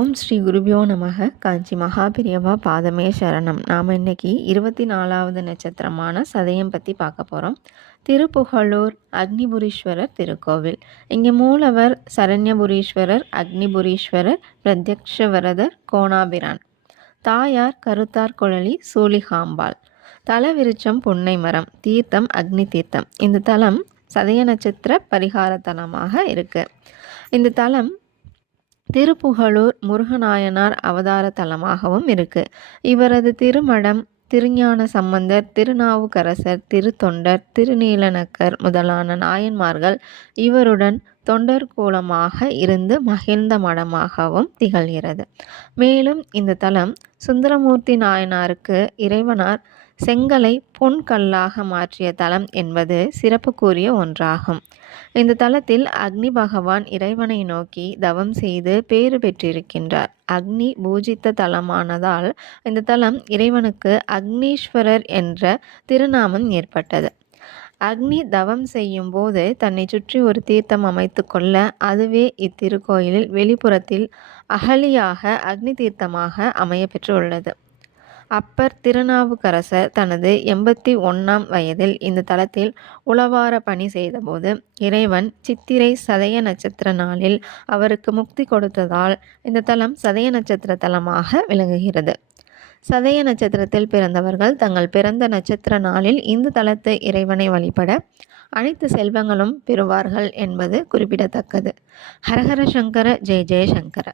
ஓம் ஸ்ரீ குருபியோ நமக. காஞ்சி மகாபிரியவா பாதமே சரணம். நாம் இன்னைக்கு 24வது நட்சத்திரமான சதயம் பற்றி பார்க்க போகிறோம். திருப்புகழூர் அக்னிபுரீஸ்வரர் திருக்கோவில். இங்கே மூலவர் சரண்யபுரீஸ்வரர், அக்னிபுரீஸ்வரர், பிரத்யக்ஷவரதர், கோணாபிரான். தாயார் கருத்தார் குழலி சூலிகாம்பாள். தலவிருச்சம் புன்னை மரம். தீர்த்தம் அக்னி தீர்த்தம். இந்த தலம் சதய நட்சத்திர பரிகார தலமாக இருக்கு. இந்த தலம் திருப்புகழூர் முருகநாயனார் அவதார தலமாகவும் இருக்கு. இவரது திருமடம் திருஞான சம்பந்தர், திருநாவுக்கரசர், திருத்தொண்டர், திருநீலநக்கர் முதலான நாயன்மார்கள் இவருடன் தொண்டர் கூலமாக இருந்து மகிழ்ந்த மடமாகவும் திகழ்கிறது. மேலும் இந்த தலம் சுந்தரமூர்த்தி நாயனாருக்கு இறைவனார் செங்கலை பொன் கல்லாக மாற்றிய தலம் என்பது சிறப்புக்குரிய ஒன்றாகும். இந்த தலத்தில் அக்னி பகவான் இறைவனை நோக்கி தவம் செய்து பேறு பெற்றிருக்கின்றார். அக்னி பூஜித்த தலமானதால் இந்த தலம் இறைவனுக்கு அக்னீஸ்வரர் என்ற திருநாமம் ஏற்பட்டது. அக்னி தவம் செய்யும் போது தன்னை சுற்றி ஒரு தீர்த்தம் அமைத்து கொள்ள அதுவே இத்திருக்கோயிலில் வெளிப்புறத்தில் அகலியாக அக்னி தீர்த்தமாக அமைய பெற்றுள்ளது. அப்பர் திருநாவுக்கரசர் தனது 81ஆம் வயதில் இந்த தலத்தில் உளவார பணி செய்தபோது இறைவன் சித்திரை சதய நட்சத்திர நாளில் அவருக்கு முக்தி கொடுத்ததால் இந்த தலம் சதய நட்சத்திர தலமாக விளங்குகிறது. சதய நட்சத்திரத்தில் பிறந்தவர்கள் தங்கள் பிறந்த நட்சத்திர நாளில் இந்த தலத்து இறைவனை வழிபட அனைத்து செல்வங்களும் பெறுவார்கள் என்பது குறிப்பிடத்தக்கது. ஹரஹர சங்கர, ஜெய ஜெய சங்கர.